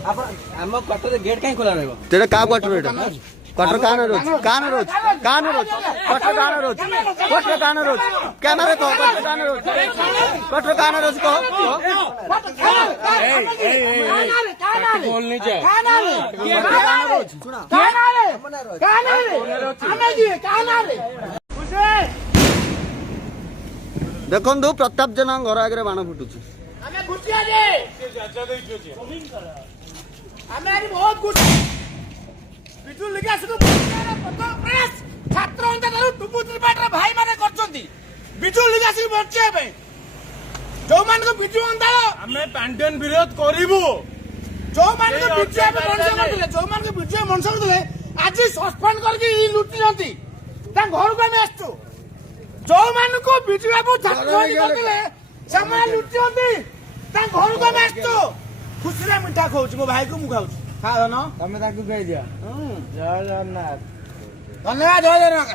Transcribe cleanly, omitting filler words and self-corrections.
ଆମ quarter gate କାହିଁ ଖୋଲା ରହିବ? तेरे का क्वार्टर एटा क्वार्टर कान रोज क्वार्टर कान रोज कैमरा को क्वार्टर कान रोज को बोल नहीं जाए देखो प्रताप जेना घर आगे बाण फुटुची छात्र भाई माने विजु लिगासी बचे जो मान को विजु अंदाल हमें पैंटन विरोध करिवो जो मान को विजु मनसा करथिले जो मान को विजु मनसा करथिले आज सस्पेंड करके ई लुटी जंती ता घर को में आछू जो मान को विजु बाबू छात्र करथिले समय लुटी जंती ता घर को में आछू खुशी रे मिठा खाउछ मो भाई को मु खाउछ खा न तमे ताकू कहि दिया जय जगन्नाथ धन्यवाद जय जगन्नाथ।